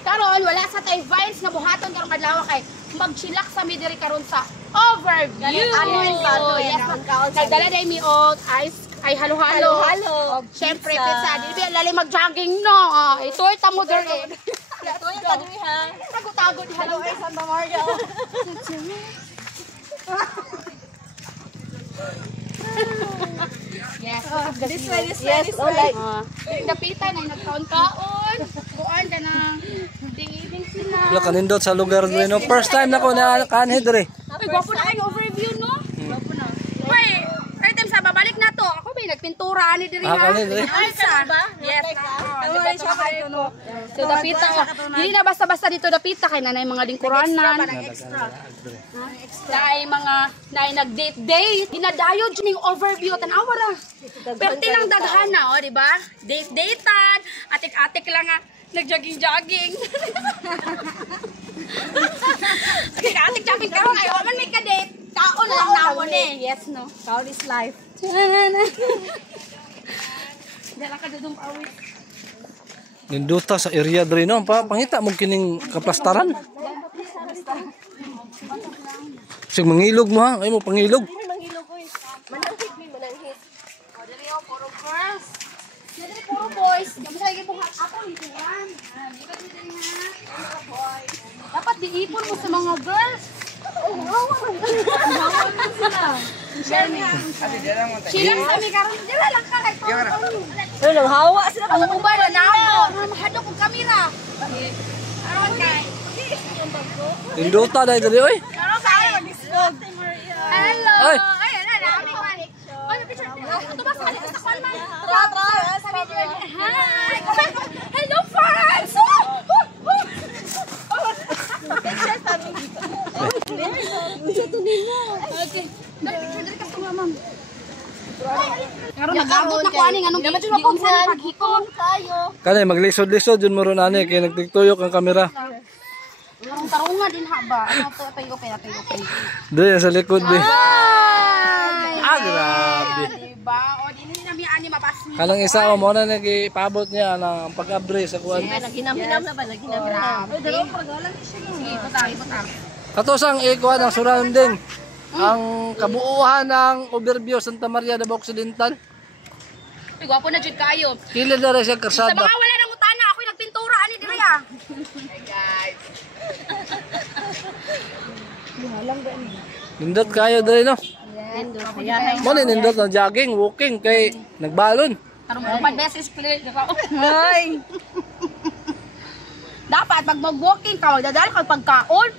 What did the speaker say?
Karon wala sa tay vines nga buhaton karong adlaw kay magchilak sa midiri karon sa overview. Nagdala day mi og ice ay halo-halo. Syempre pizza di ba lali mag-jogging no. Ito ta mo dere. Ito yung tagoy ha. Tago-tago di halo ay Santa Maria. Yes, this way. Dapitan ay nagkaon-kaon. Kuan ka na. Ding-ding sila. Wala kanindot sa lugar dre no. First time na ko na kanhe dre. Ay, gwapo na kayo overview no. Gwapo na. Wait, right time sa babalik na to. Ako ba nagpintura ani diri ha? Kani dre. Ay, sa ba? Yes. So dapita dili na basta-basta dito dapita kay nanay mga lingkuranan. Naay mga naay nag-date. Ginadayon ning overview tanawa ra. Perti ng daghana, oh, di ba? Date-datean, atik-atik lang nga nag-jogging-jogging. Atik-jogging karon ay man may ka-date. Kaon lang nawon eh. Yes no. Kaon is life. Dala ka dudong awit. Ninduta sa area dre no. Pangita mo kining kaplastaran. Sig mangilog mo ha. Ay mo pangilog. Mangilog ko eh. Mananghit mi, mananghit. O, dali o, puro girls. Dali, puro boys. Gabi sa lagi pong hot-apple, ito yan. Dito dali ha. Mga boys. Dapat diipon mo sa mga girls. Hawa mo sila. Silang sa mi karon. Dila lang ka kay Ano lang, hawa sila. ang uban na namo. Mahadok ang kamera. Aron kay. Ninduta dai dre oy. Aron kay. Hello. Ay. Ay, nami man. Oy, picture. Ito ba sa sa kalman? Hi. Hello friends. Picture kami. Okay. Dali ka sa ma'am. Karon nagabot na ko ani anong di unsa paghikom Tayo. Kanay maglisod-lisod jud mo ron ani kay nagtiktuyok ang kamera. Ang tarunga din haba. Ano to tayo okay. Dre sa likod di. Ay. Grabe. Diba? O dinhi na mi ani mapasmi. Kanang isa mo na nagipabot niya ng pag-abre sa kuan. Naginam-hinam na ba? Naginam-hinam. Ay, dalawang pagalan ni siya. Sige, butang. Katosang ikuan ang surrounding. Ang kabuuan ng overview Santa Maria de Occidental. Ay, gwapo na jud kayo. Kilid na rin siya Sa karsada. mga wala nang utana, ako'y nagpintura ani diri ah. Hey guys. Nindot kayo dre no. Ayan. Mo ni nindot na jogging, walking kay nagbalon. Tarong upad beses play ka. Ay. Dapat pag mag-walking ka, magdadala ka pagkaon.